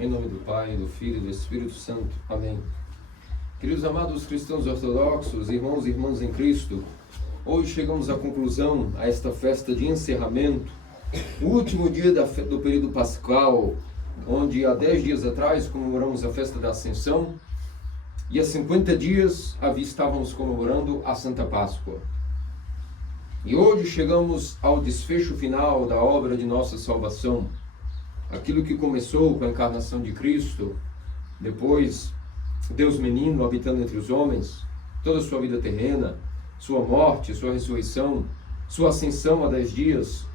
Em nome do Pai, do Filho e do Espírito Santo. Amém. Queridos amados cristãos ortodoxos, irmãos e irmãs em Cristo, hoje chegamos à conclusão a esta festa de encerramento, o último dia do período pascal, onde há 10 dias atrás comemoramos a festa da Ascensão e há 50 dias estávamos comemorando a Santa Páscoa. E hoje chegamos ao desfecho final da obra de nossa salvação, aquilo que começou com a encarnação de Cristo, depois Deus menino habitando entre os homens, toda a sua vida terrena, sua morte, sua ressurreição, sua ascensão há 10 dias,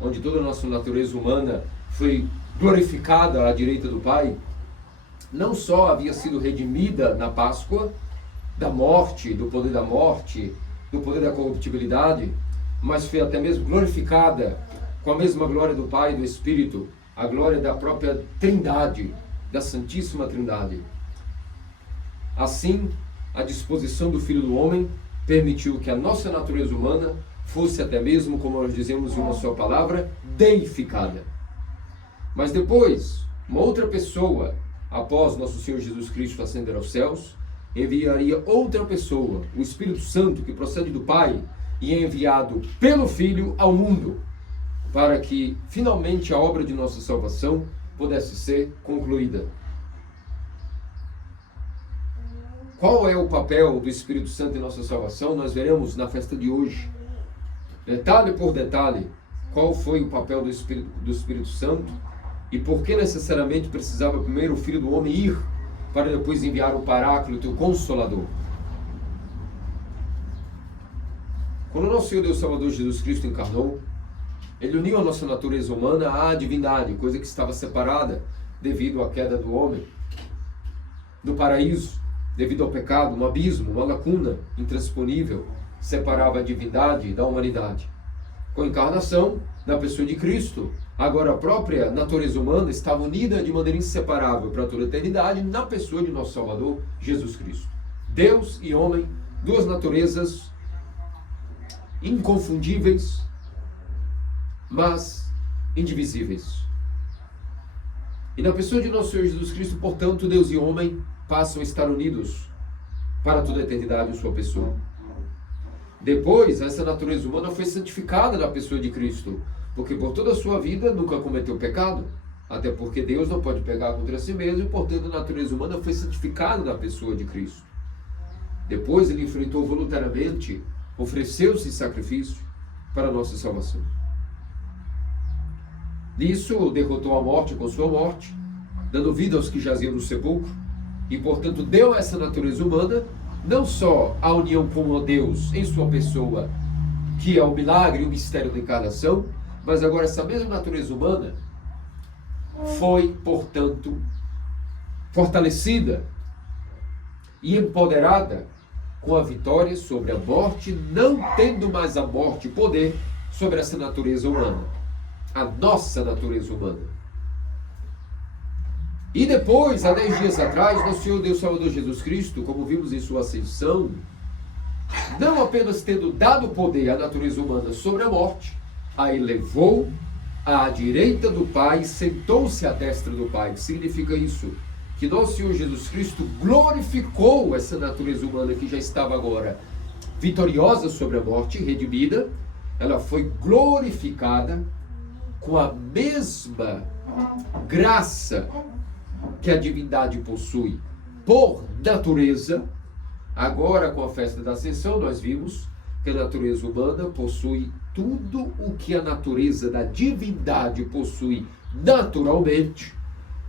onde toda a nossa natureza humana foi glorificada à direita do Pai. Não só havia sido redimida na Páscoa, da morte, do poder da corruptibilidade, mas foi até mesmo glorificada com a mesma glória do Pai e do Espírito, a glória da própria Trindade, da Santíssima Trindade. Assim, a disposição do Filho do Homem permitiu que a nossa natureza humana fosse até mesmo, como nós dizemos em uma só palavra, deificada. Mas depois, uma outra pessoa, após nosso Senhor Jesus Cristo ascender aos céus, enviaria outra pessoa, o Espírito Santo, que procede do Pai, e é enviado pelo Filho ao mundo, para que finalmente a obra de nossa salvação pudesse ser concluída. Qual é o papel do Espírito Santo em nossa salvação? Nós veremos na festa de hoje, detalhe por detalhe, qual foi o papel do Espírito Santo e por que necessariamente precisava primeiro o Filho do Homem ir para depois enviar o Paráclito, o Consolador. Quando o nosso Senhor Deus Salvador Jesus Cristo encarnou, Ele uniu a nossa natureza humana à divindade, coisa que estava separada devido à queda do homem, do paraíso, devido ao pecado, um abismo, uma lacuna intransponível, separava a divindade da humanidade. Com a encarnação da pessoa de Cristo, agora a própria natureza humana estava unida de maneira inseparável para toda a eternidade na pessoa de nosso Salvador, Jesus Cristo. Deus e homem, duas naturezas inconfundíveis, mas indivisíveis. E na pessoa de nosso Senhor Jesus Cristo, portanto, Deus e homem passam a estar unidos para toda a eternidade em sua pessoa. Depois, essa natureza humana foi santificada na pessoa de Cristo, porque por toda a sua vida nunca cometeu pecado, até porque Deus não pode pecar contra si mesmo, e portanto a natureza humana foi santificada na pessoa de Cristo. Depois ele enfrentou voluntariamente, ofereceu-se em sacrifício para a nossa salvação. Nisso, derrotou a morte com sua morte, dando vida aos que jaziam no sepulcro, e portanto deu a essa natureza humana não só a união com o Deus em sua pessoa, que é o milagre e o mistério da encarnação, mas agora essa mesma natureza humana foi, portanto, fortalecida e empoderada com a vitória sobre a morte, não tendo mais a morte poder sobre essa natureza humana, a nossa natureza humana. E depois, há 10 dias atrás, nosso Senhor Deus Salvador Jesus Cristo, como vimos em sua ascensão, não apenas tendo dado poder à natureza humana sobre a morte, a elevou à direita do Pai, sentou-se à destra do Pai. O que significa isso? Que nosso Senhor Jesus Cristo glorificou essa natureza humana que já estava agora vitoriosa sobre a morte, redimida. Ela foi glorificada com a mesma graça que a divindade possui por natureza. Agora, com a festa da Ascensão, nós vimos que a natureza humana possui tudo o que a natureza da divindade possui naturalmente,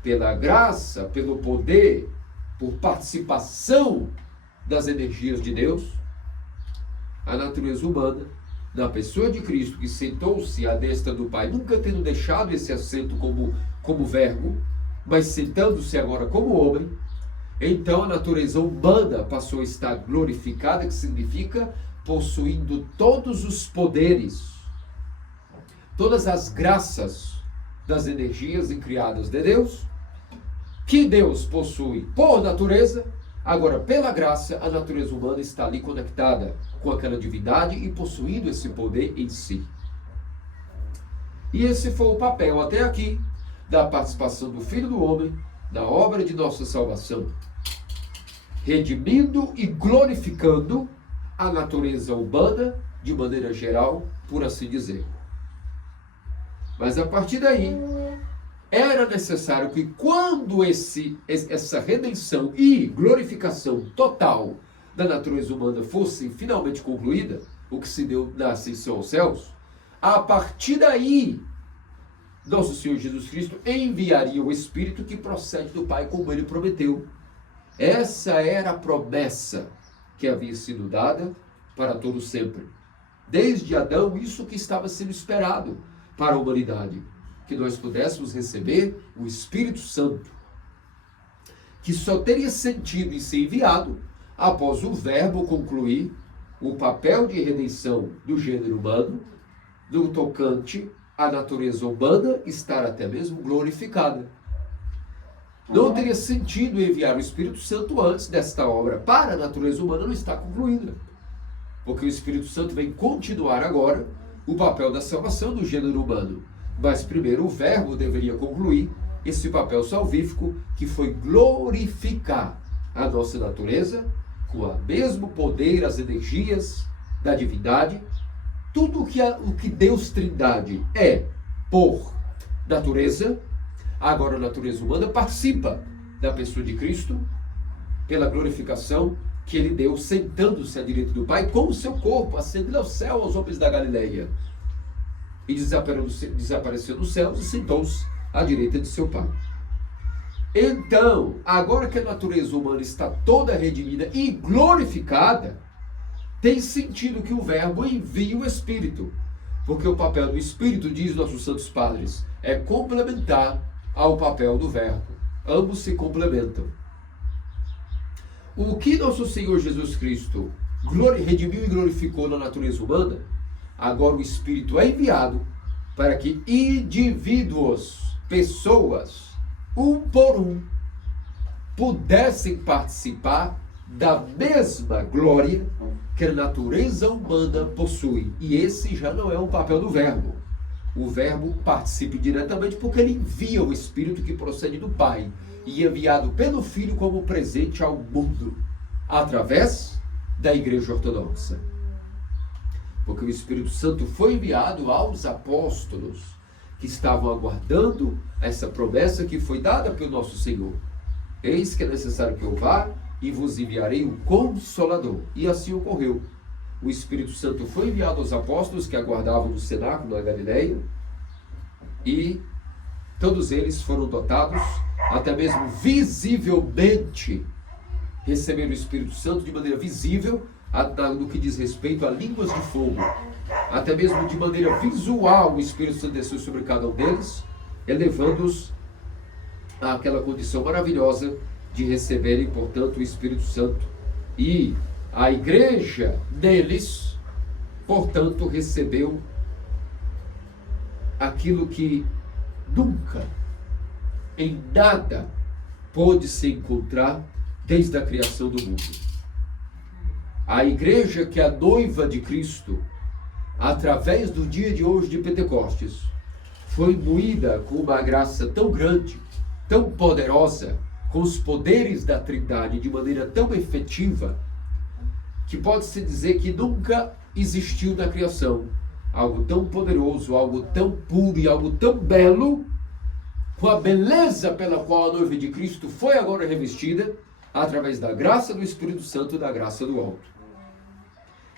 pela graça, pelo poder, por participação das energias de Deus. A natureza humana, na pessoa de Cristo, que sentou-se à destra do Pai, nunca tendo deixado esse assento como verbo, mas sentando-se agora como homem, então a natureza humana passou a estar glorificada, que significa possuindo todos os poderes, todas as graças das energias incriadas de Deus, que Deus possui por natureza. Agora, pela graça, a natureza humana está ali conectada com aquela divindade e possuindo esse poder em si. E esse foi o papel até aqui da participação do Filho do Homem da obra de nossa salvação, redimindo e glorificando a natureza humana de maneira geral, por assim dizer. Mas a partir daí, era necessário que quando essa redenção e glorificação total da natureza humana fosse finalmente concluída, o que se deu na ascensão aos céus, a partir daí, nosso Senhor Jesus Cristo enviaria o Espírito que procede do Pai, como ele prometeu. Essa era a promessa que havia sido dada para todo sempre. Desde Adão, isso que estava sendo esperado para a humanidade, que nós pudéssemos receber o Espírito Santo, que só teria sentido em ser enviado após o Verbo concluir o papel de redenção do gênero humano, no tocante à natureza humana estar até mesmo glorificada. Não teria sentido enviar o Espírito Santo antes desta obra para a natureza humana não estar concluída, porque o Espírito Santo vem continuar agora o papel da salvação do gênero humano. Mas primeiro o Verbo deveria concluir esse papel salvífico, que foi glorificar a nossa natureza com o mesmo poder, as energias da divindade. Tudo o que Deus Trindade é por natureza, agora a natureza humana participa da pessoa de Cristo pela glorificação que ele deu, sentando-se à direita do Pai com o seu corpo, ascendendo ao céu aos homens da Galileia. E desapareceu dos céus e sentou-se à direita de seu Pai. Então, agora que a natureza humana está toda redimida e glorificada, tem sentido que o Verbo envie o Espírito, porque o papel do Espírito, diz nossos santos padres, é complementar ao papel do Verbo. Ambos se complementam. O que nosso Senhor Jesus Cristo redimiu e glorificou na natureza humana, agora o Espírito é enviado para que indivíduos, pessoas, um por um, pudessem participar da mesma glória que a natureza humana possui. E esse já não é um papel do Verbo. O Verbo participa diretamente porque ele envia o Espírito que procede do Pai e enviado pelo Filho como presente ao mundo, através da Igreja Ortodoxa. Porque o Espírito Santo foi enviado aos apóstolos que estavam aguardando essa promessa que foi dada pelo nosso Senhor. Eis que é necessário que eu vá e vos enviarei o Consolador. E assim ocorreu. O Espírito Santo foi enviado aos apóstolos que aguardavam no cenáculo na Galileia, e todos eles foram dotados, até mesmo visivelmente, receberam o Espírito Santo de maneira visível, no que diz respeito a línguas de fogo. Até mesmo de maneira visual, o Espírito Santo desceu sobre cada um deles, elevando-os àquela condição maravilhosa de receberem, portanto, o Espírito Santo. E a igreja deles, portanto, recebeu aquilo que nunca, em nada, pôde se encontrar desde a criação do mundo. A igreja que é a noiva de Cristo, através do dia de hoje de Pentecostes, foi imbuída com uma graça tão grande, tão poderosa, com os poderes da Trindade de maneira tão efetiva, que pode-se dizer que nunca existiu na criação algo tão poderoso, algo tão puro e algo tão belo, com a beleza pela qual a noiva de Cristo foi agora revestida, através da graça do Espírito Santo e da graça do alto.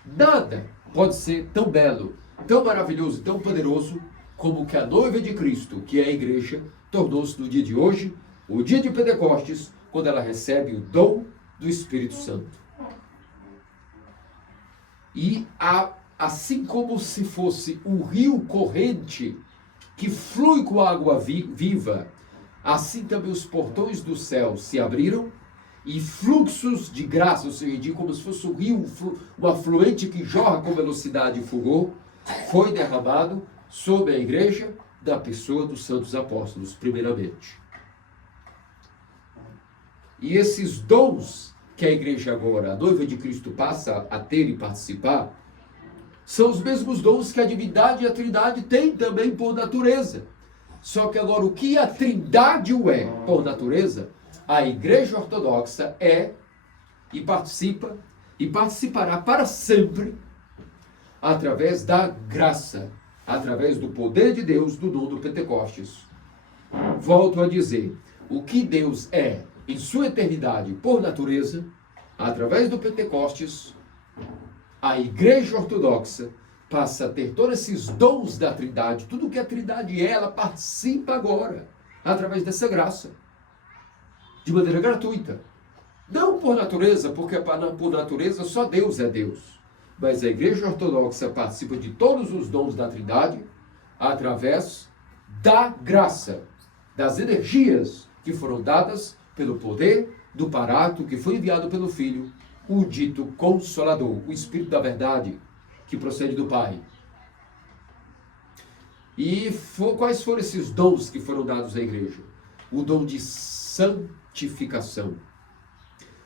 Nada pode ser tão belo, tão maravilhoso, tão poderoso, como que a noiva de Cristo, que é a igreja, tornou-se no dia de hoje, o dia de Pentecostes, quando ela recebe o dom do Espírito Santo. E assim como se fosse um rio corrente que flui com água viva, assim também os portões do céu se abriram e fluxos de graça, ou seja, como se fosse um rio, um afluente que jorra com velocidade e fulgor, foi derramado sobre a igreja da pessoa dos santos apóstolos, primeiramente. E esses dons que a igreja agora, a noiva de Cristo, passa a ter e participar, são os mesmos dons que a divindade e a Trindade têm também por natureza. Só que agora o que a Trindade o é, por natureza, a Igreja Ortodoxa é e participa e participará para sempre através da graça, através do poder de Deus do dom do Pentecostes. Volto a dizer, o que Deus é em sua eternidade por natureza, através do Pentecostes, a Igreja Ortodoxa passa a ter todos esses dons da Trindade, tudo que a Trindade é, ela participa agora, através dessa graça, de maneira gratuita. Não por natureza, porque por natureza só Deus é Deus. Mas a Igreja Ortodoxa participa de todos os dons da Trindade através da graça, das energias que foram dadas pelo poder do Paráclito que foi enviado pelo Filho, o dito Consolador, o Espírito da Verdade, que procede do Pai. E quais foram esses dons que foram dados à igreja? O dom de santificação,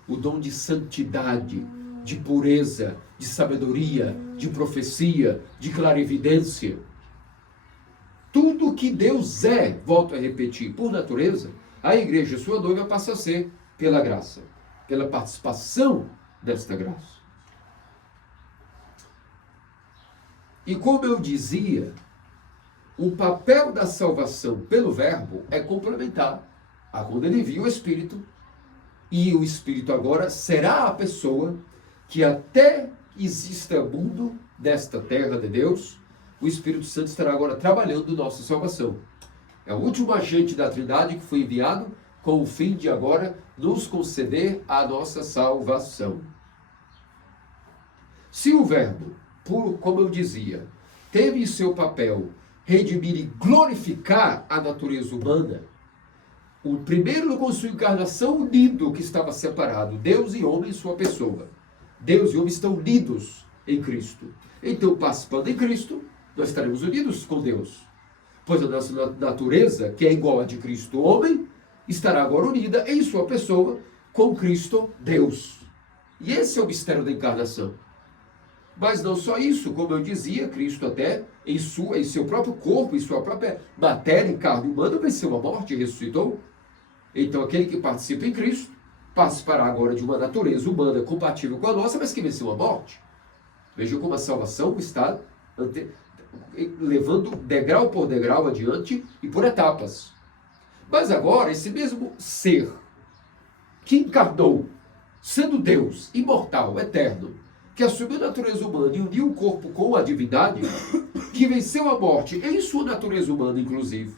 o dom de santidade, de pureza, de sabedoria, de profecia, de clarividência. Tudo que Deus é, volto a repetir, por natureza, a igreja, sua noiva, passa a ser pela graça, pela participação desta graça. E como eu dizia, o papel da salvação pelo Verbo é complementar a quando ele envia o Espírito, e o Espírito agora será a pessoa que até exista mundo desta terra de Deus, o Espírito Santo estará agora trabalhando nossa salvação. É o último agente da Trindade que foi enviado com o fim de agora nos conceder a nossa salvação. Se o Verbo, como eu dizia, teve em seu papel redimir e glorificar a natureza humana, o primeiro com sua encarnação unido que estava separado, Deus e homem em sua pessoa. Deus e homem estão unidos em Cristo. Então, participando em Cristo, nós estaremos unidos com Deus. Pois a nossa natureza, que é igual a de Cristo homem, estará agora unida em sua pessoa com Cristo Deus. E esse é o mistério da encarnação. Mas não só isso, como eu dizia, Cristo até em seu próprio corpo, em sua própria matéria, em carne humana, venceu a morte e ressuscitou. Então aquele que participa em Cristo participará agora de uma natureza humana compatível com a nossa, mas que venceu a morte. Veja como a salvação está levando degrau por degrau adiante e por etapas. Mas agora, esse mesmo ser que encarnou, sendo Deus, imortal, eterno, que assumiu a natureza humana e uniu o corpo com a divindade, que venceu a morte em sua natureza humana, inclusive,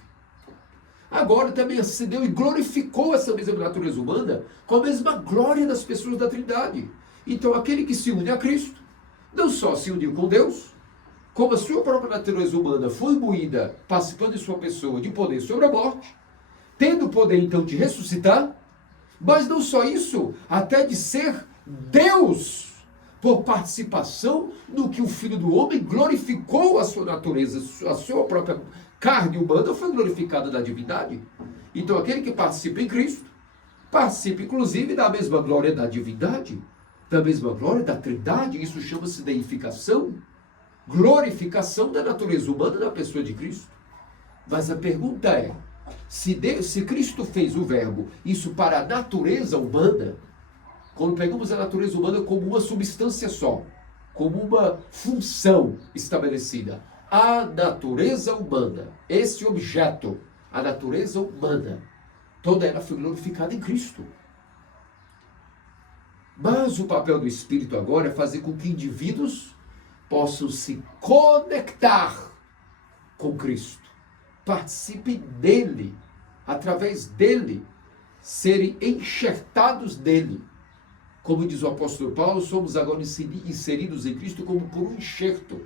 agora também ascendeu e glorificou essa mesma natureza humana com a mesma glória das pessoas da Trindade. Então, aquele que se une a Cristo, não só se uniu com Deus, como a sua própria natureza humana foi imbuída, participando em sua pessoa, de poder sobre a morte, tendo o poder, então, de ressuscitar, mas não só isso, até de ser Deus, por participação no que o Filho do Homem glorificou a sua natureza, a sua própria carne humana foi glorificada da divindade. Então aquele que participa em Cristo, participa inclusive da mesma glória da divindade, da mesma glória da Trindade. Isso chama-se deificação, glorificação da natureza humana na pessoa de Cristo. Mas a pergunta é, se Cristo fez o Verbo, isso para a natureza humana, quando pegamos a natureza humana como uma substância só, como uma função estabelecida, a natureza humana, esse objeto, a natureza humana, toda ela foi glorificada em Cristo. Mas o papel do Espírito agora é fazer com que indivíduos possam se conectar com Cristo, participem dele, através dele, serem enxertados nele. Como diz o apóstolo Paulo, somos agora inseridos em Cristo como por um enxerto.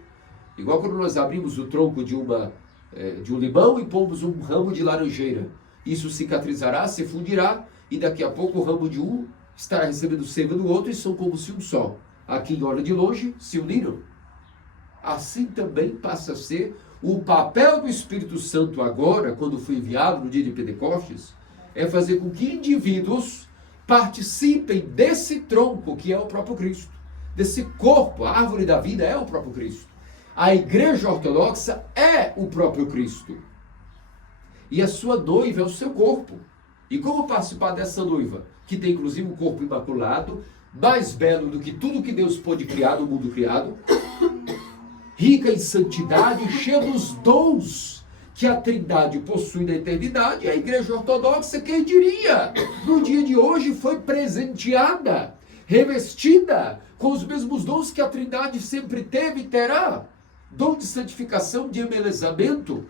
Igual quando nós abrimos o tronco de um limão e pomos um ramo de laranjeira. Isso cicatrizará, se fundirá, e daqui a pouco o ramo de um estará recebendo seiva do outro, e são como se um só. Aqui, em hora de longe, se uniram. Assim também passa a ser o papel do Espírito Santo agora, quando foi enviado no dia de Pentecostes, é fazer com que indivíduos participem desse tronco que é o próprio Cristo, desse corpo. A árvore da vida é o próprio Cristo. A Igreja Ortodoxa é o próprio Cristo. E a sua noiva é o seu corpo. E como participar dessa noiva, que tem inclusive um corpo imaculado, mais belo do que tudo que Deus pôde criar no mundo criado, rica em santidade, cheia dos dons que a Trindade possui na eternidade, a Igreja Ortodoxa, quem diria, no dia de hoje foi presenteada, revestida com os mesmos dons que a Trindade sempre teve e terá. Dom de santificação, de embelezamento,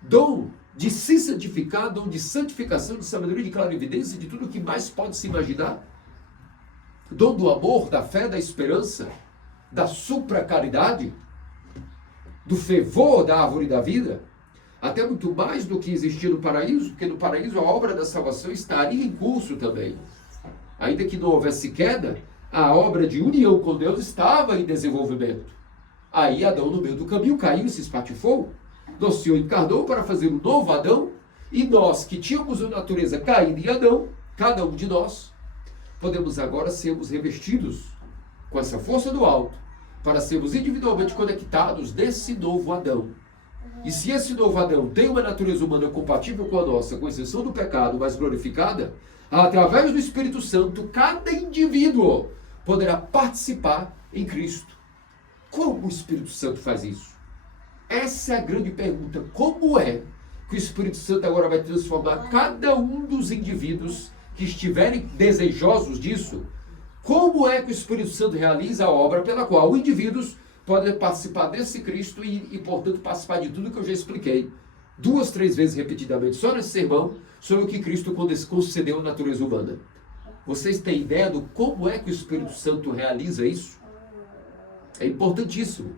dom de se santificar, dom de santificação, de sabedoria, de clarividência, de tudo que mais pode se imaginar. Dom do amor, da fé, da esperança, da supra-caridade, do fervor da árvore da vida, até muito mais do que existia no paraíso, porque no paraíso a obra da salvação estaria em curso também. Ainda que não houvesse queda, a obra de união com Deus estava em desenvolvimento. Aí Adão, no meio do caminho, caiu e se espatifou. Nosso Senhor encarnou para fazer um novo Adão, e nós que tínhamos a natureza caída em Adão, cada um de nós, podemos agora sermos revestidos com essa força do alto, para sermos individualmente conectados desse novo Adão. E se esse novo Adão tem uma natureza humana compatível com a nossa, com exceção do pecado, mas glorificada, através do Espírito Santo, cada indivíduo poderá participar em Cristo. Como o Espírito Santo faz isso? Essa é a grande pergunta. Como é que o Espírito Santo agora vai transformar cada um dos indivíduos que estiverem desejosos disso? Como é que o Espírito Santo realiza a obra pela qual os indivíduos podem participar desse Cristo e, portanto, participar de tudo que eu já expliquei 2, 3 vezes repetidamente, só nesse sermão, sobre o que Cristo concedeu à natureza humana. Vocês têm ideia do como é que o Espírito Santo realiza isso? É importantíssimo.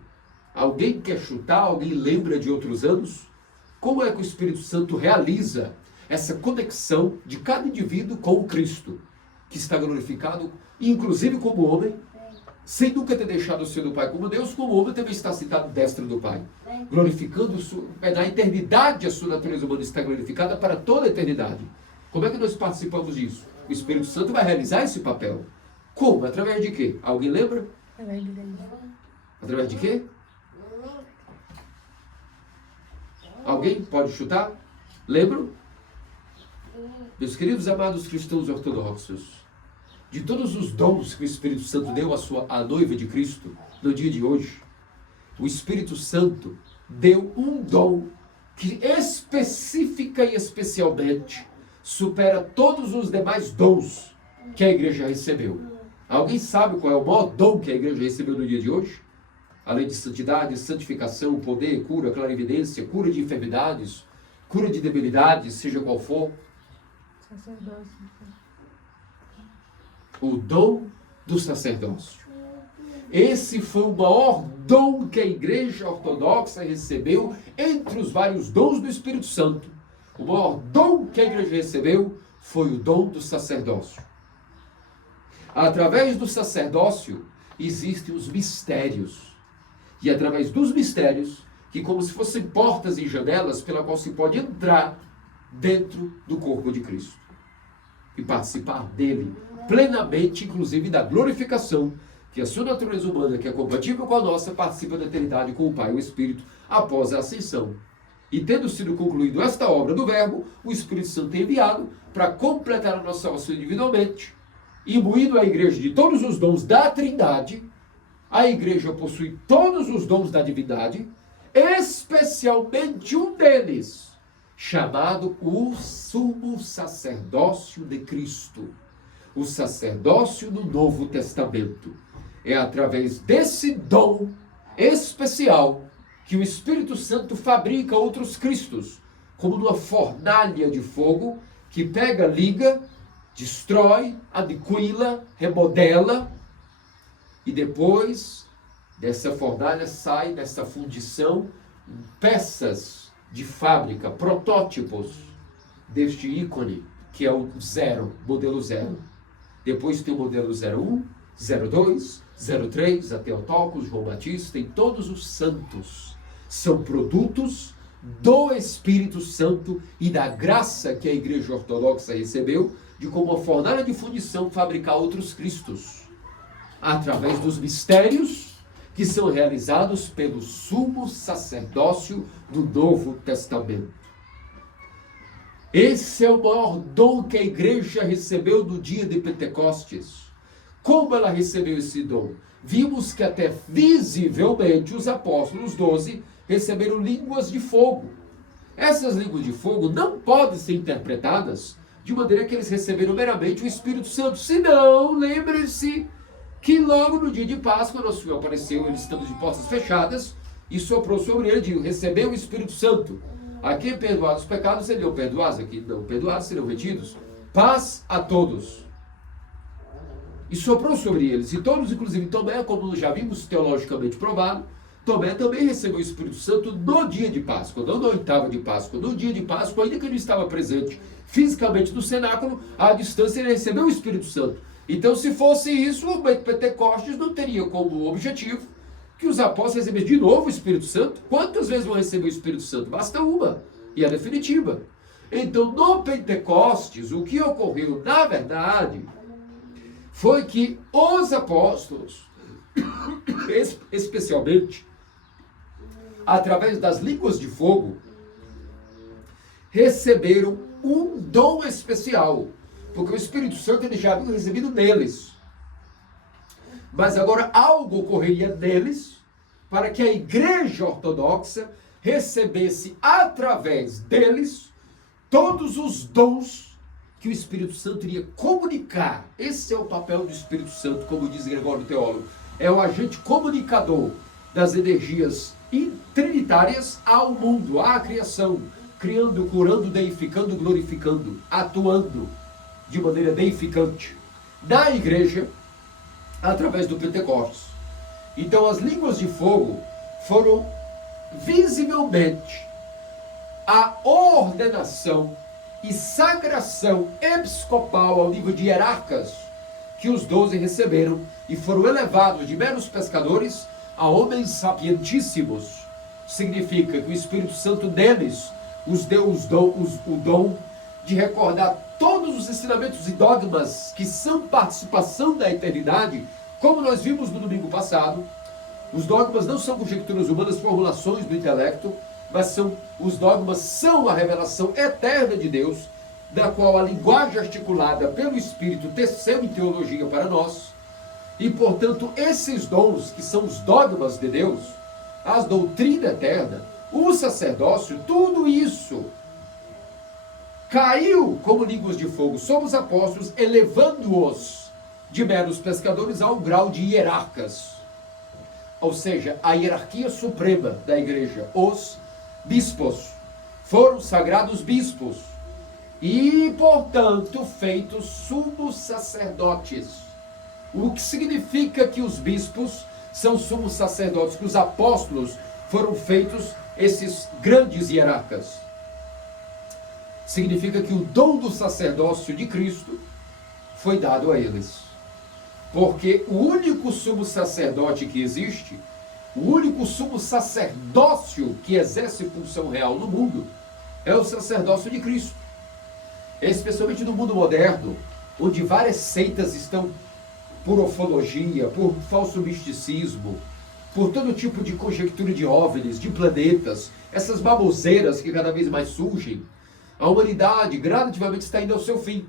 Alguém quer chutar? Alguém lembra de outros anos? Como é que o Espírito Santo realiza essa conexão de cada indivíduo com o Cristo, que está glorificado, inclusive como homem, sem nunca ter deixado o ser do Pai como Deus, como homem também está sentado à destra do Pai, glorificando na eternidade a sua natureza humana está glorificada para toda a eternidade. Como é que nós participamos disso? O Espírito Santo vai realizar esse papel. Como? Através de quê? Alguém lembra? Através de quê? Alguém pode chutar? Lembram? Meus queridos amados cristãos ortodoxos, de todos os dons que o Espírito Santo deu à noiva de Cristo no dia de hoje, o Espírito Santo deu um dom que específica e especialmente supera todos os demais dons que a igreja recebeu. Alguém sabe qual é o maior dom que a igreja recebeu no dia de hoje? Além de santidade, santificação, poder, cura, clarividência, cura de enfermidades, cura de debilidades, seja qual for. Sacerdócio. O dom do sacerdócio. Esse foi o maior dom que a Igreja Ortodoxa recebeu entre os vários dons do Espírito Santo. O maior dom que a Igreja recebeu foi o dom do sacerdócio. Através do sacerdócio existem os mistérios. E através dos mistérios, que como se fossem portas e janelas pela qual se pode entrar dentro do corpo de Cristo. E participar dele plenamente, inclusive da glorificação, que a sua natureza humana, que é compatível com a nossa, participa da eternidade com o Pai e o Espírito após a ascensão. E tendo sido concluído esta obra do Verbo, o Espírito Santo é enviado para completar a nossa salvação individualmente, imbuindo a igreja de todos os dons da Trindade. A igreja possui todos os dons da divindade, especialmente um deles, chamado o sumo sacerdócio de Cristo, o sacerdócio do Novo Testamento. É através desse dom especial que o Espírito Santo fabrica outros Cristos, como numa fornalha de fogo que pega, liga, destrói, adquila, remodela, e depois dessa fornalha sai, dessa fundição, peças de fábrica, protótipos deste ícone, que é o zero, modelo zero. Depois tem o modelo 01, 02, 03, a Theotokos, João Batista, e todos os santos são produtos do Espírito Santo e da graça que a Igreja Ortodoxa recebeu de, como uma fornalha de fundição, fabricar outros Cristos, através dos mistérios que são realizados pelo sumo sacerdócio do Novo Testamento. Esse é o maior dom que a igreja recebeu no dia de Pentecostes. Como ela recebeu esse dom? Vimos que até visivelmente os apóstolos 12 receberam línguas de fogo. Essas línguas de fogo não podem ser interpretadas de maneira que eles receberam meramente o Espírito Santo. Senão, lembre-se que logo no dia de Páscoa, nosso Senhor apareceu, eles estando de portas fechadas, e soprou sobre ele, disse, recebeu o Espírito Santo. A quem perdoados os pecados serão perdoados, a quem não perdoados serão retidos. Paz a todos. E soprou sobre eles. E todos, inclusive Tomé, como já vimos teologicamente provado, Tomé também recebeu o Espírito Santo no dia de Páscoa, não na oitava de Páscoa. No dia de Páscoa, ainda que ele estava presente fisicamente no cenáculo, à distância ele recebeu o Espírito Santo. Então, se fosse isso, o Pentecostes não teria como objetivo que os apóstolos recebessem de novo o Espírito Santo. Quantas vezes vão receber o Espírito Santo? Basta uma, e a definitiva. Então, no Pentecostes, o que ocorreu, na verdade, foi que os apóstolos, especialmente, através das línguas de fogo, receberam um dom especial, porque o Espírito Santo eles já haviam recebido neles. Mas agora algo ocorreria neles para que a igreja ortodoxa recebesse através deles todos os dons que o Espírito Santo iria comunicar. Esse é o papel do Espírito Santo, como diz Gregório Teólogo. É o agente comunicador das energias trinitárias ao mundo, à criação, criando, curando, deificando, glorificando, atuando de maneira deificante na igreja através do Pentecostes. Então as línguas de fogo foram visivelmente a ordenação e sagração episcopal ao nível de hierarcas que os 12 receberam e foram elevados de meros pescadores a homens sapientíssimos. Significa que o Espírito Santo deles os deu o dom de recordar todos os ensinamentos e dogmas que são participação da eternidade, como nós vimos no domingo passado. Os dogmas não são conjecturas humanas, formulações do intelecto, mas os dogmas são a revelação eterna de Deus, da qual a linguagem articulada pelo Espírito teceu em teologia para nós. E, portanto, esses dons, que são os dogmas de Deus, a doutrina eterna, o sacerdócio, tudo isso caiu como línguas de fogo sobre os apóstolos, elevando-os de meros pescadores ao grau de hierarcas. Ou seja, a hierarquia suprema da igreja, os bispos, foram sagrados bispos e, portanto, feitos sumos sacerdotes. O que significa que os bispos são sumos sacerdotes, que os apóstolos foram feitos esses grandes hierarcas. Significa que o dom do sacerdócio de Cristo foi dado a eles. Porque o único sumo sacerdote que existe, o único sumo sacerdócio que exerce função real no mundo, é o sacerdócio de Cristo. Especialmente no mundo moderno, onde várias seitas estão por ufologia, por falso misticismo, por todo tipo de conjectura de OVNIs, de planetas, essas baboseiras que cada vez mais surgem, a humanidade gradativamente está indo ao seu fim,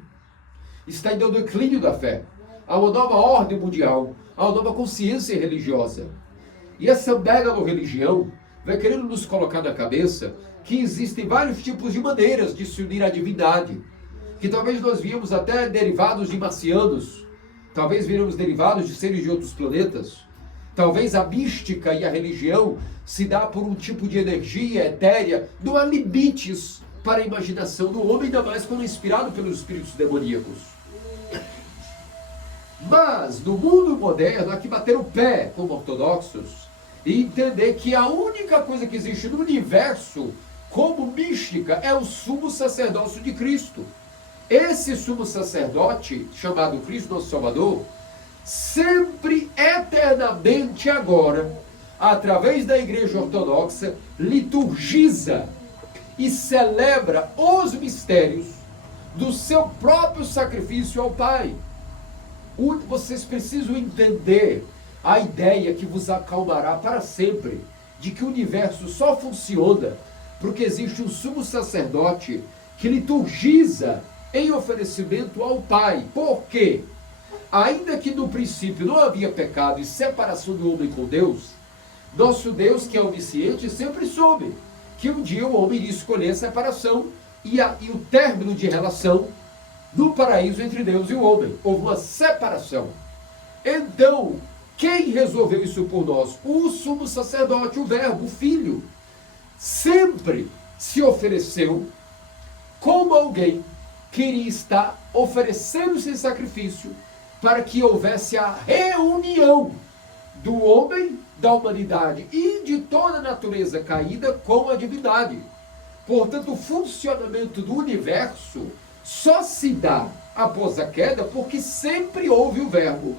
está indo ao declínio da fé, a uma nova ordem mundial, a uma nova consciência religiosa. E essa megalo-religião vai querendo nos colocar na cabeça que existem vários tipos de maneiras de se unir à divindade, que talvez nós víamos até derivados de marcianos, talvez víamos derivados de seres de outros planetas, talvez a mística e a religião se dá por um tipo de energia etérea, não há limites para a imaginação do homem, ainda mais quando inspirado pelos espíritos demoníacos. Mas no mundo moderno há que bater o pé como ortodoxos e entender que a única coisa que existe no universo como mística é o sumo sacerdócio de Cristo. Esse sumo sacerdote, chamado Cristo Nosso Salvador, sempre, eternamente agora, através da igreja ortodoxa, liturgiza e celebra os mistérios do seu próprio sacrifício ao Pai. Vocês precisam entender a ideia que vos acalmará para sempre, de que o universo só funciona porque existe um sumo sacerdote que liturgiza em oferecimento ao Pai. Por quê? Ainda que no princípio não havia pecado e separação do homem com Deus, nosso Deus, que é onisciente, sempre soube que um dia o homem iria escolher a separação e o término de relação no paraíso entre Deus e o homem. Houve uma separação. Então, quem resolveu isso por nós? O sumo sacerdote, o Verbo, o Filho. Sempre se ofereceu como alguém que iria estar oferecendo-se em sacrifício para que houvesse a reunião do homem, da humanidade e de toda a natureza caída com a divindade. Portanto, o funcionamento do universo só se dá após a queda porque sempre houve o Verbo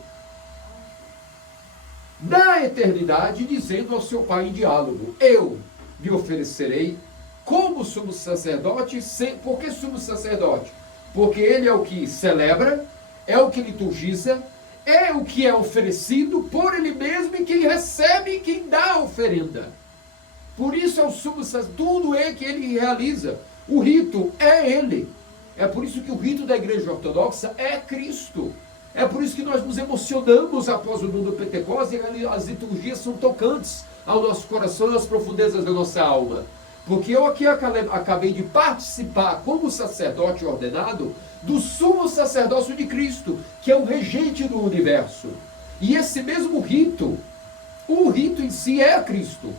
na eternidade dizendo ao seu Pai em diálogo: eu me oferecerei como sumo sacerdote. Por que sumo sacerdote? Porque ele é o que celebra, é o que liturgiza, é o que é oferecido por ele mesmo e quem recebe e quem dá a oferenda. Por isso é o sumo sacerdote, tudo é que ele realiza. O rito é ele. É por isso que o rito da Igreja Ortodoxa é Cristo. É por isso que nós nos emocionamos após o dom do Pentecostes e as liturgias são tocantes ao nosso coração e às profundezas da nossa alma. Porque eu aqui acabei de participar como sacerdote ordenado do sumo sacerdócio de Cristo, que é o regente do universo. E esse mesmo rito, o rito em si é Cristo.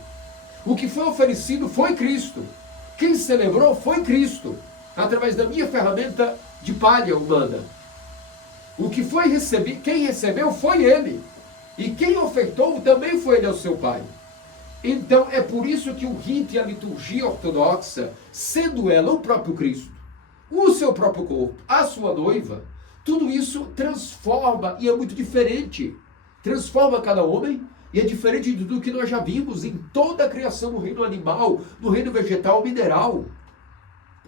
O que foi oferecido foi Cristo. Quem celebrou foi Cristo, através da minha ferramenta de palha humana. O que foi recebido, quem recebeu foi ele. E quem ofertou também foi ele ao seu Pai. Então é por isso que o rito e a liturgia ortodoxa, sendo ela o próprio Cristo, o seu próprio corpo, a sua noiva, tudo isso transforma e é muito diferente. Transforma cada homem e é diferente de tudo que nós já vimos em toda a criação no reino animal, no reino vegetal, mineral.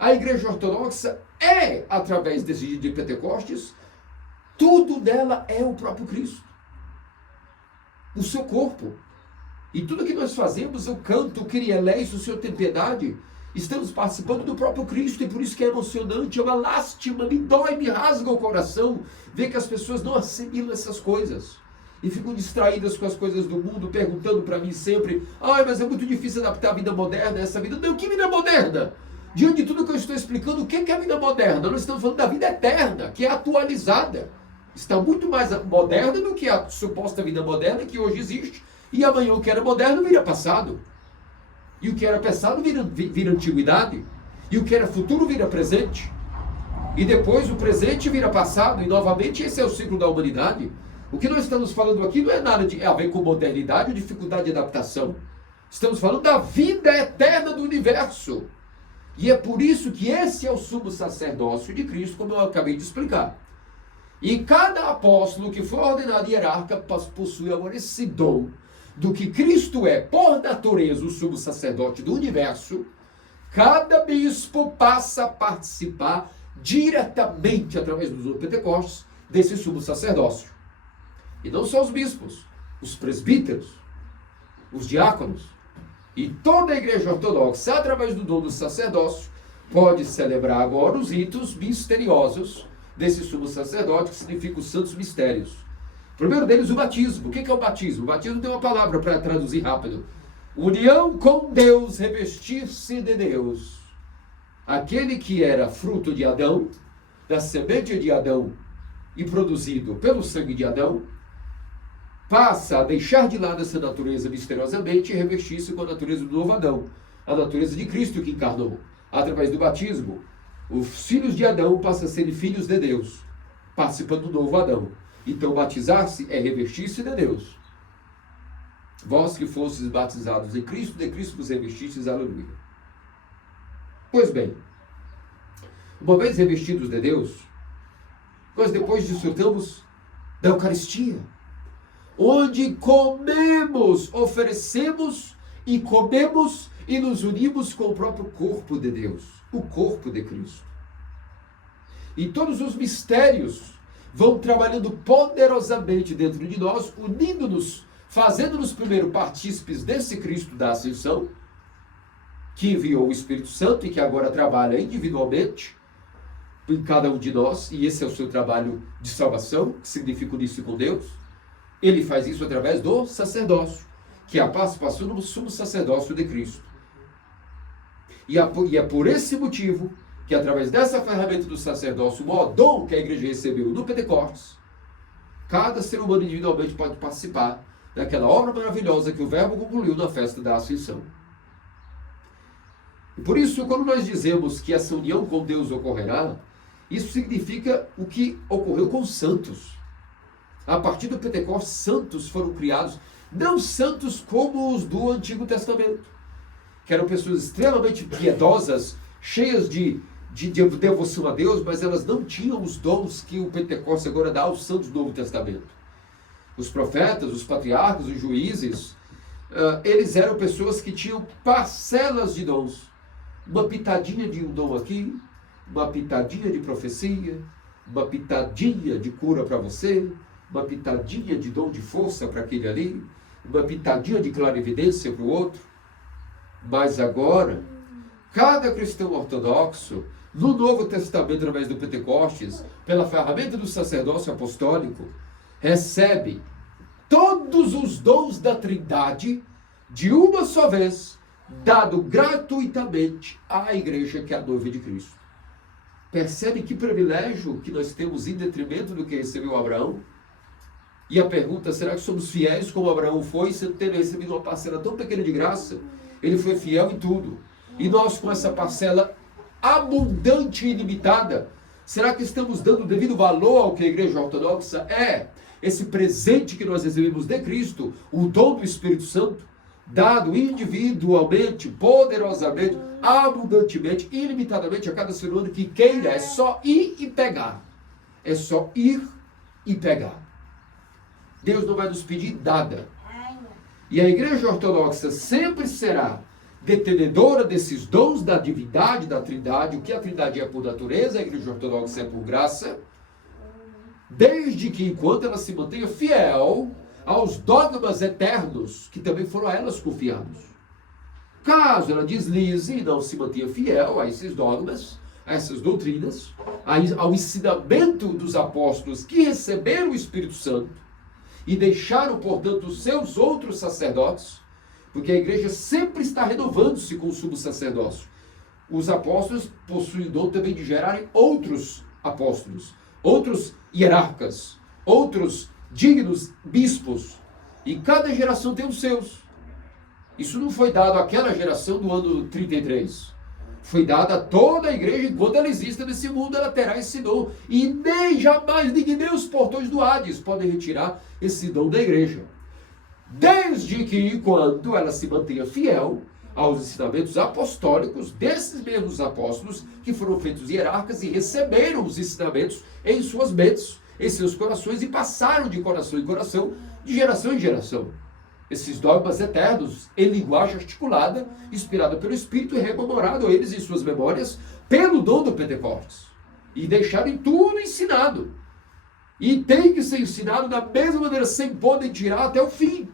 A Igreja Ortodoxa é, através desse dia de Pentecostes, tudo dela é o próprio Cristo, o seu corpo. E tudo que nós fazemos, o canto, o Kyrie eleison, o Senhor tem piedade, estamos participando do próprio Cristo, e por isso que é emocionante, é uma lástima, me dói, me rasga o coração, ver que as pessoas não assimilam essas coisas, e ficam distraídas com as coisas do mundo, perguntando para mim sempre: mas é muito difícil adaptar a vida moderna a essa vida. Não, que vida moderna? Diante de tudo que eu estou explicando, o que é a vida moderna? Nós estamos falando da vida eterna, que é atualizada. Está muito mais moderna do que a suposta vida moderna que hoje existe, e amanhã o que era moderno vira passado. E o que era passado vira antiguidade. E o que era futuro vira presente. E depois o presente vira passado. E novamente esse é o ciclo da humanidade. O que nós estamos falando aqui não é nada a ver com modernidade ou dificuldade de adaptação. Estamos falando da vida eterna do universo. E é por isso que esse é o sumo sacerdócio de Cristo, como eu acabei de explicar. E cada apóstolo que for ordenado hierarca possui agora esse dom do que Cristo é, por natureza, o sumo sacerdote do universo. Cada bispo passa a participar diretamente, através do Pentecostes, desse sumo sacerdócio. E não só os bispos, os presbíteros, os diáconos, e toda a Igreja Ortodoxa, através do dom do sacerdócio, pode celebrar agora os ritos misteriosos desse sumo sacerdote, que significa os santos mistérios. O primeiro deles, o batismo. O que é o batismo? O batismo tem uma palavra para traduzir rápido. União com Deus, revestir-se de Deus. Aquele que era fruto de Adão, da semente de Adão e produzido pelo sangue de Adão, passa a deixar de lado essa natureza misteriosamente e revestir-se com a natureza do novo Adão, a natureza de Cristo que encarnou. Através do batismo, os filhos de Adão passam a ser filhos de Deus, participando do novo Adão. Então, batizar-se é revestir-se de Deus. Vós que fostes batizados em Cristo, de Cristo vos revestistes, aleluia. Pois bem, uma vez revestidos de Deus, nós depois desfrutamos da Eucaristia, onde comemos, oferecemos e comemos e nos unimos com o próprio corpo de Deus, o corpo de Cristo. E todos os mistérios vão trabalhando poderosamente dentro de nós, unindo-nos, fazendo-nos primeiro partícipes desse Cristo da ascensão, que enviou o Espírito Santo e que agora trabalha individualmente em cada um de nós, e esse é o seu trabalho de salvação, que significa unir-se com Deus. Ele faz isso através do sacerdócio, que é a participação no sumo sacerdócio de Cristo. E é por esse motivo que, através dessa ferramenta do sacerdócio, o maior dom que a igreja recebeu no Pentecostes, cada ser humano individualmente pode participar daquela obra maravilhosa que o Verbo concluiu na festa da Ascensão. E por isso, quando nós dizemos que essa união com Deus ocorrerá, isso significa o que ocorreu com os santos. A partir do Pentecostes, santos foram criados, não santos como os do Antigo Testamento, que eram pessoas extremamente piedosas, cheias de devoção a Deus, mas elas não tinham os dons que o Pentecostes agora dá aos santos do Novo Testamento. Os profetas, os patriarcas, os juízes, eles eram pessoas que tinham parcelas de dons. Uma pitadinha de um dom aqui, uma pitadinha de profecia, uma pitadinha de cura para você, uma pitadinha de dom de força para aquele ali, uma pitadinha de clarividência para o outro. Mas agora, cada cristão ortodoxo, no Novo Testamento, através do Pentecostes, pela ferramenta do sacerdócio apostólico, recebe todos os dons da Trindade de uma só vez, dado gratuitamente à igreja que é a noiva de Cristo. Percebe que privilégio que nós temos em detrimento do que recebeu Abraão? E a pergunta, será que somos fiéis como Abraão foi, sem ter recebido uma parcela tão pequena de graça? Ele foi fiel em tudo. E nós, com essa parcela abundante e ilimitada, será que estamos dando o devido valor ao que a igreja ortodoxa é? Esse presente que nós recebemos de Cristo, o dom do Espírito Santo, dado individualmente, poderosamente, abundantemente, ilimitadamente a cada ser humano que queira. É só ir e pegar. É só ir e pegar. Deus não vai nos pedir nada. E a igreja ortodoxa sempre será detenedora desses dons da divindade, da Trindade. O que a Trindade é por natureza, a igreja ortodoxa é por graça, desde que, enquanto ela se mantenha fiel aos dogmas eternos que também foram a elas confiados. Caso ela deslize e não se mantenha fiel a esses dogmas, a essas doutrinas, ao ensinamento dos apóstolos que receberam o Espírito Santo e deixaram, portanto, os seus outros sacerdotes, porque a igreja sempre está renovando-se com o sumo sacerdócio. Os apóstolos possuem o dom também de gerarem outros apóstolos, outros hierarcas, outros dignos bispos, e cada geração tem os seus. Isso não foi dado àquela geração do ano 33. Foi dado a toda a igreja, enquanto ela existe nesse mundo, ela terá esse dom. E nem jamais, nem os portões do Hades podem retirar esse dom da igreja. Desde que, quando ela se mantenha fiel aos ensinamentos apostólicos desses mesmos apóstolos, que foram feitos hierarcas e receberam os ensinamentos em suas mentes, em seus corações, e passaram de coração em coração, de geração em geração. Esses dogmas eternos, em linguagem articulada, inspirada pelo Espírito e rememorado a eles em suas memórias, pelo dom do Pentecostes. E deixarem tudo ensinado. E tem que ser ensinado da mesma maneira, sem poder tirar até o fim.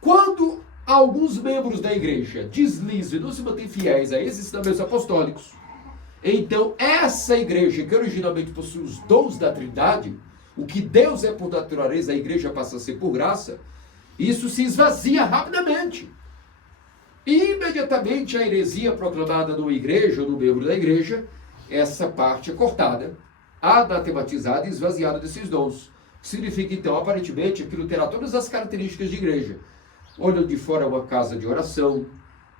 Quando alguns membros da igreja deslizam e não se mantêm fiéis a esses ensinamentos apostólicos, então essa igreja que originalmente possui os dons da Trindade, o que Deus é por natureza, a igreja passa a ser por graça, isso se esvazia rapidamente. E imediatamente a heresia proclamada numa igreja ou no membro da igreja, essa parte é cortada, anatematizada e esvaziada desses dons. Significa então, aparentemente, aquilo terá todas as características de igreja. Olhando de fora, uma casa de oração,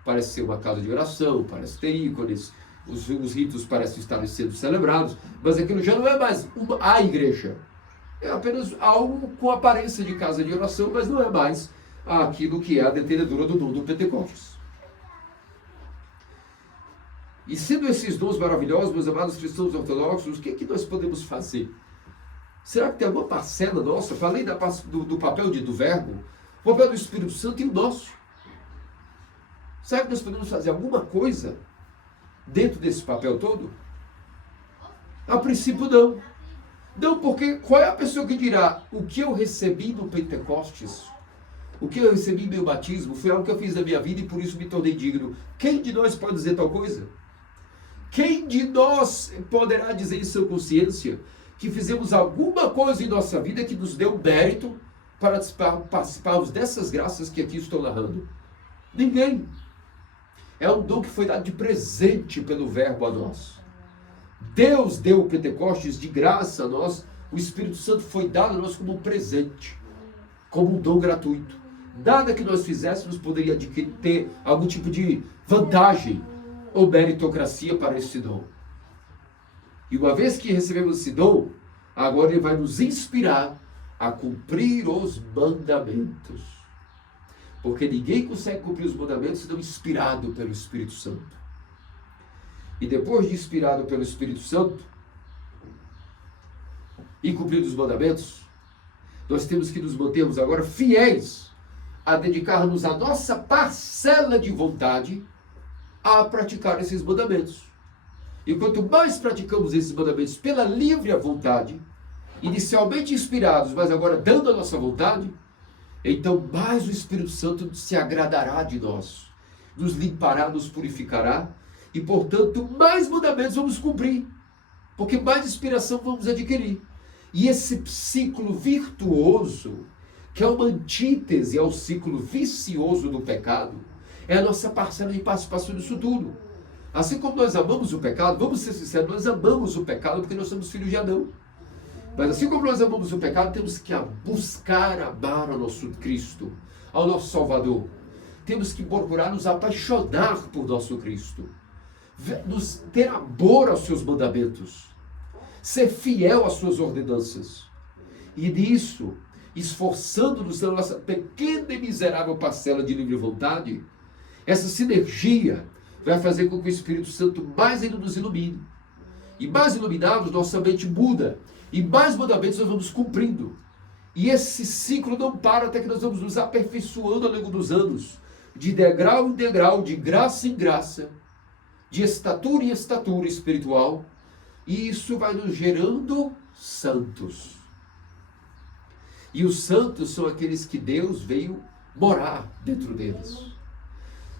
parece ser uma casa de oração, parece ter ícones, os ritos parecem estar sendo celebrados, mas aquilo já não é mais a igreja. É apenas algo com aparência de casa de oração, mas não é mais aquilo que é a detenedora do dom do Pentecostes. E sendo esses dons maravilhosos, meus amados cristãos ortodoxos, o que é que nós podemos fazer? Será que tem alguma parcela nossa, além do papel do Verbo, o papel do Espírito Santo e o nosso? Será que nós podemos fazer alguma coisa dentro desse papel todo? A princípio não. Não, porque qual é a pessoa que dirá o que eu recebi no Pentecostes? O que eu recebi em meu batismo foi algo que eu fiz na minha vida e por isso me tornei digno. Quem de nós pode dizer tal coisa? Quem de nós poderá dizer em sua consciência que fizemos alguma coisa em nossa vida que nos deu mérito para participarmos dessas graças que aqui estou narrando? Ninguém. É um dom que foi dado de presente pelo Verbo a nós. Deus deu o Pentecostes de graça a nós. O Espírito Santo foi dado a nós como um presente, como um dom gratuito. Nada que nós fizéssemos poderia ter algum tipo de vantagem ou meritocracia para esse dom. E uma vez que recebemos esse dom, agora ele vai nos inspirar a cumprir os mandamentos. Porque ninguém consegue cumprir os mandamentos senão inspirado pelo Espírito Santo. E depois de inspirado pelo Espírito Santo e cumprir os mandamentos, nós temos que nos mantermos agora fiéis a dedicar-nos a nossa parcela de vontade a praticar esses mandamentos. E quanto mais praticamos esses mandamentos pela livre vontade, inicialmente inspirados, mas agora dando a nossa vontade, então mais o Espírito Santo se agradará de nós, nos limpará, nos purificará, e portanto mais mandamentos vamos cumprir, porque mais inspiração vamos adquirir. E esse ciclo virtuoso, que é uma antítese ao ciclo vicioso do pecado, é a nossa parcela de participação nisso tudo. Assim como nós amamos o pecado, vamos ser sinceros, nós amamos o pecado porque nós somos filhos de Adão. Mas assim como nós amamos o pecado, temos que buscar amar ao nosso Cristo, ao nosso Salvador. Temos que procurar nos apaixonar por nosso Cristo, ter amor aos seus mandamentos, ser fiel às suas ordenanças. E nisso, esforçando-nos na nossa pequena e miserável parcela de livre vontade, essa sinergia vai fazer com que o Espírito Santo mais ainda nos ilumine. E mais iluminados, nossa mente muda. E mais mandamentos nós vamos cumprindo. E esse ciclo não para até que nós vamos nos aperfeiçoando ao longo dos anos. De degrau em degrau, de graça em graça, de estatura em estatura espiritual. E isso vai nos gerando santos. E os santos são aqueles que Deus veio morar dentro deles.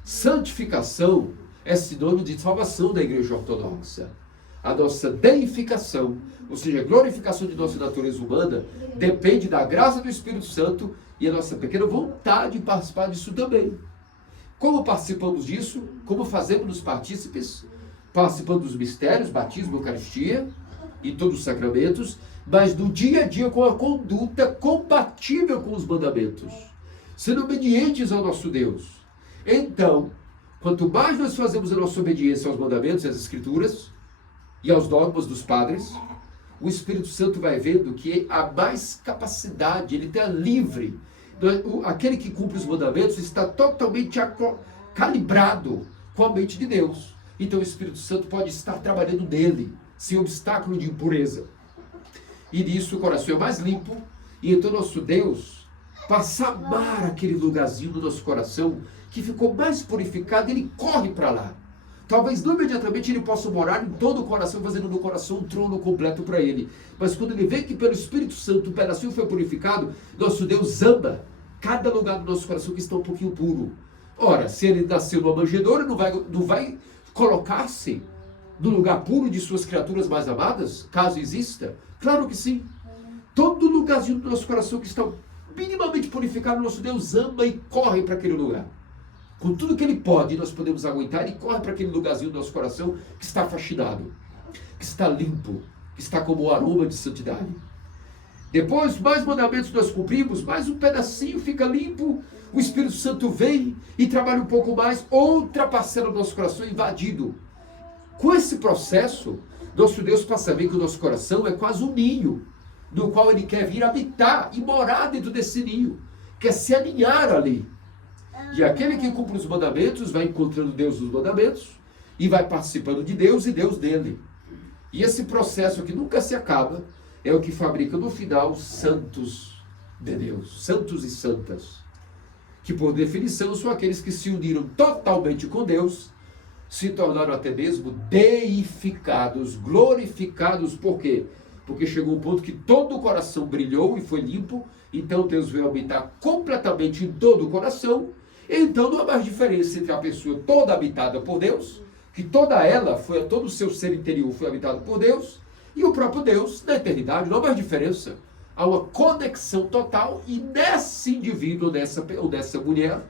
Santificação é sinônimo de salvação da Igreja Ortodoxa. A nossa deificação, ou seja, a glorificação de nossa natureza humana, depende da graça do Espírito Santo e a nossa pequena vontade de participar disso também. Como participamos disso? Como fazemos nos partícipes? Participando dos mistérios, batismo, eucaristia e todos os sacramentos, mas no dia a dia com a conduta compatível com os mandamentos, sendo obedientes ao nosso Deus. Então, quanto mais nós fazemos a nossa obediência aos mandamentos e às escrituras e aos dogmas dos padres, o Espírito Santo vai vendo que há mais capacidade, ele está livre. Aquele que cumpre os mandamentos está totalmente calibrado com a mente de Deus. Então o Espírito Santo pode estar trabalhando nele, sem obstáculo de impureza. E nisso o coração é mais limpo, e então nosso Deus passa a amar aquele lugarzinho do nosso coração que ficou mais purificado, ele corre para lá. Talvez não imediatamente ele possa morar em todo o coração, fazendo no coração um trono completo para ele. Mas quando ele vê que pelo Espírito Santo o pedacinho foi purificado, nosso Deus ama cada lugar do nosso coração que está um pouquinho puro. Ora, se ele nasceu numa manjedoura, não vai colocar-se no lugar puro de suas criaturas mais amadas, caso exista? Claro que sim. Todo lugarzinho do nosso coração que está minimamente purificado, nosso Deus ama e corre para aquele lugar. Com tudo que ele pode, nós podemos aguentar, e corre para aquele lugarzinho do nosso coração que está faxinado, que está limpo, que está como o aroma de santidade. Depois, mais mandamentos nós cumprimos, mais um pedacinho fica limpo, o Espírito Santo vem e trabalha um pouco mais, outra parcela do nosso coração invadido. Com esse processo, nosso Deus passa a ver que o nosso coração é quase um ninho, no qual ele quer vir habitar e morar dentro desse ninho, quer se alinhar ali. E aquele que cumpre os mandamentos vai encontrando Deus nos mandamentos e vai participando de Deus e Deus dele. E esse processo que nunca se acaba é o que fabrica no final santos de Deus, santos e santas, que por definição são aqueles que se uniram totalmente com Deus, se tornaram até mesmo deificados, glorificados. Por quê? porque chegou um ponto que todo o coração brilhou e foi limpo, então Deus veio habitar completamente em todo o coração. Então não há mais diferença entre a pessoa toda habitada por Deus, que toda ela, todo o seu ser interior foi habitado por Deus, e o próprio Deus na eternidade. Não há mais diferença. Há uma conexão total, e nesse indivíduo, ou nessa mulher,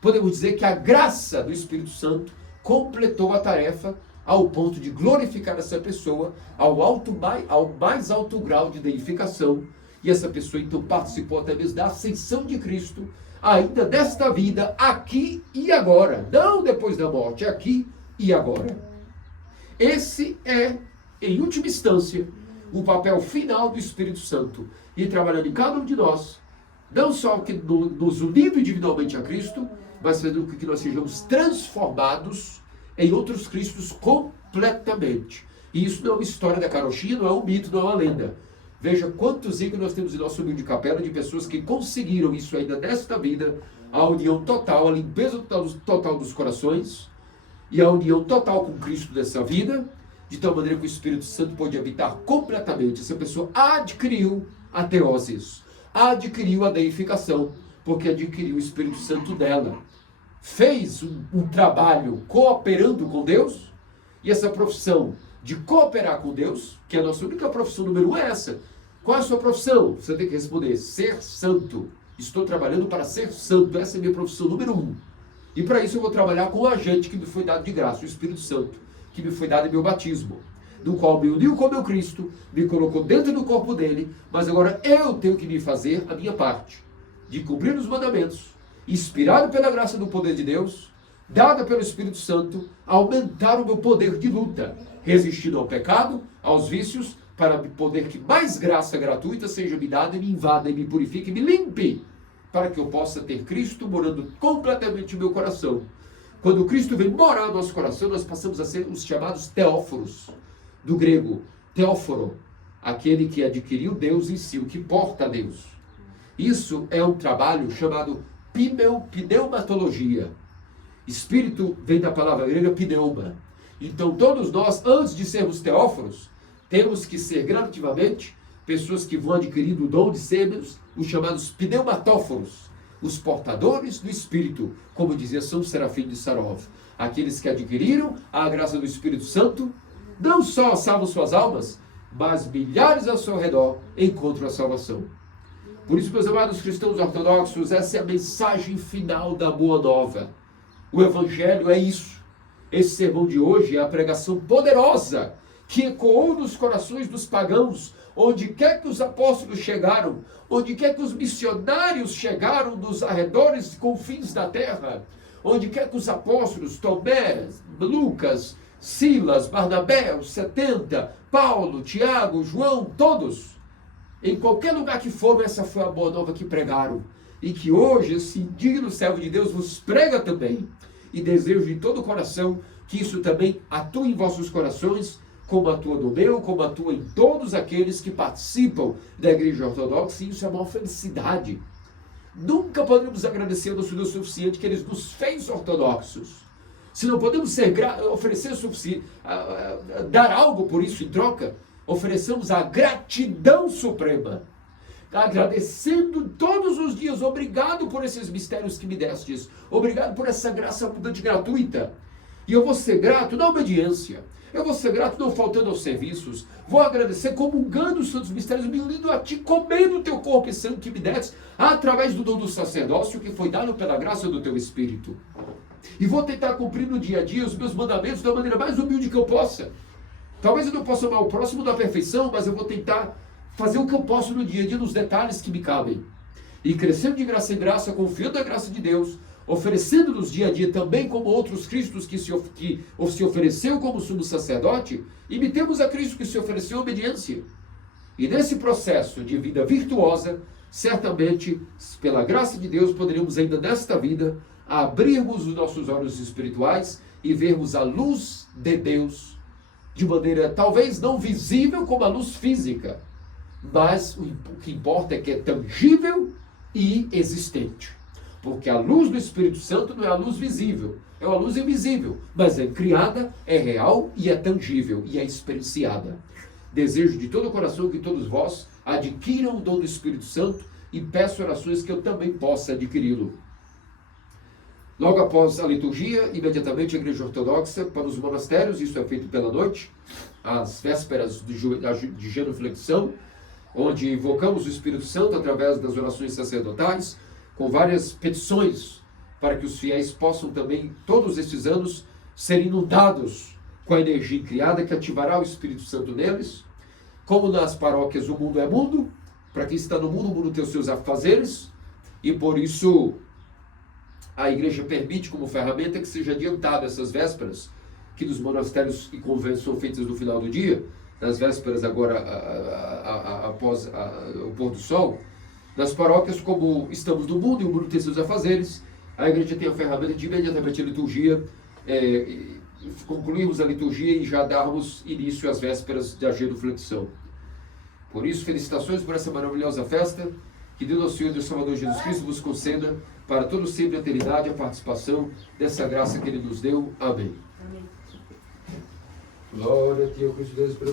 podemos dizer que a graça do Espírito Santo completou a tarefa ao ponto de glorificar essa pessoa ao mais alto grau de deificação. E essa pessoa então participou até mesmo da ascensão de Cristo, ainda desta vida, aqui e agora. Não depois da morte, aqui e agora. Esse é, em última instância, o papel final do Espírito Santo, e trabalhando em cada um de nós, não só que nos unindo individualmente a Cristo, mas fazendo com que nós sejamos transformados em outros Cristos completamente. E isso não é uma história da carochinha, não é um mito, não é uma lenda. Veja quantos ícones nós temos em nosso humilde capela de pessoas que conseguiram isso ainda nesta vida, a união total, a limpeza total dos corações, e a união total com Cristo dessa vida, de tal maneira que o Espírito Santo pode habitar completamente. Essa pessoa adquiriu a teoses, adquiriu a deificação, porque adquiriu o Espírito Santo dela. Fez um trabalho cooperando com Deus, e essa profissão de cooperar com Deus, que é a nossa única profissão número 1 é essa. Qual é a sua profissão? Você tem que responder: ser santo. Estou trabalhando para ser santo. Essa é a minha profissão número 1. E para isso eu vou trabalhar com o agente que me foi dado de graça, o Espírito Santo, que me foi dado em meu batismo, no qual me uniu com o meu Cristo, me colocou dentro do corpo dele, mas agora eu tenho que me fazer a minha parte, de cumprir os mandamentos, inspirado pela graça do poder de Deus, dada pelo Espírito Santo, aumentar o meu poder de luta, resistindo ao pecado, aos vícios, para poder que mais graça gratuita seja me dada e me invada e me purifique e me limpe, para que eu possa ter Cristo morando completamente no meu coração. Quando Cristo vem morar no nosso coração, nós passamos a ser os chamados teóforos, do grego, teóforo, aquele que adquiriu Deus em si, o que porta a Deus. Isso é um trabalho chamado pneumatologia. Espírito vem da palavra grega pneuma. Então todos nós, antes de sermos teóforos, temos que ser gradativamente pessoas que vão adquirindo o dom de sermos os chamados pneumatóforos, os portadores do Espírito, como dizia São Serafim de Sarov. Aqueles que adquiriram a graça do Espírito Santo, não só salvam suas almas, mas milhares ao seu redor encontram a salvação. Por isso, meus amados cristãos ortodoxos, essa é a mensagem final da Boa Nova. O Evangelho é isso. Esse sermão de hoje é a pregação poderosa que ecoou nos corações dos pagãos, onde quer que os apóstolos chegaram, onde quer que os missionários chegaram dos arredores e confins da terra, onde quer que os apóstolos, Tomé, Lucas, Silas, Barnabé, os 70, Paulo, Tiago, João, todos, em qualquer lugar que foram, essa foi a boa nova que pregaram, e que hoje esse digno servo de Deus vos prega também, e desejo de todo o coração que isso também atue em vossos corações, como atua no meu, como atua em todos aqueles que participam da Igreja Ortodoxa, e isso é uma felicidade. Nunca podemos agradecer ao nosso Deus suficiente que Ele nos fez ortodoxos. Se não podemos oferecer o suficiente, dar algo por isso em troca, oferecemos a gratidão suprema, agradecendo todos os dias: obrigado por esses mistérios que me destes, obrigado por essa graça abundante gratuita. E eu vou ser grato na obediência, eu vou ser grato não faltando aos serviços, vou agradecer comungando os santos mistérios, me unindo a ti, comendo o teu corpo e sangue que me destes, através do dom do sacerdócio que foi dado pela graça do teu Espírito. E vou tentar cumprir no dia a dia os meus mandamentos da maneira mais humilde que eu possa. Talvez eu não possa amar o próximo da perfeição, mas eu vou tentar fazer o que eu posso no dia a dia, nos detalhes que me cabem. E crescendo de graça em graça, confiando na graça de Deus, oferecendo-nos dia a dia também como outros Cristos que se ofereceu como sumo sacerdote, imitemos a Cristo que se ofereceu obediência. E nesse processo de vida virtuosa, certamente, pela graça de Deus, poderemos ainda nesta vida abrirmos os nossos olhos espirituais e vermos a luz de Deus de maneira talvez não visível como a luz física, mas o que importa é que é tangível e existente. Porque a luz do Espírito Santo não é a luz visível, é uma luz invisível, mas é criada, é real e é tangível e é experienciada. desejo de todo o coração que todos vós adquiram o dom do Espírito Santo e peço orações que eu também possa adquiri-lo. Logo após a liturgia, imediatamente a Igreja Ortodoxa para os monastérios, isso é feito pela noite, às vésperas de genuflexão, onde invocamos o Espírito Santo através das orações sacerdotais, com várias petições para que os fiéis possam também, todos estes anos, ser inundados com a energia criada que ativará o Espírito Santo neles. Como nas paróquias o mundo é mundo, para quem está no mundo, o mundo tem os seus afazeres, e por isso a Igreja permite como ferramenta que seja adiantado essas vésperas, que nos monastérios e conventos são feitas no final do dia, nas vésperas agora após o pôr do sol. Nas paróquias, como estamos no mundo e o mundo tem seus afazeres, a Igreja tem a ferramenta de imediatamente a liturgia, concluirmos a liturgia e já darmos início às vésperas da genuflexão. Por isso, felicitações por essa maravilhosa festa. Que Deus, nosso Senhor e Deus Salvador Jesus Cristo, vos conceda para todo sempre a eternidade a participação dessa graça que Ele nos deu. Amém. Amém. Glória a Ti, ó Cristo Deus.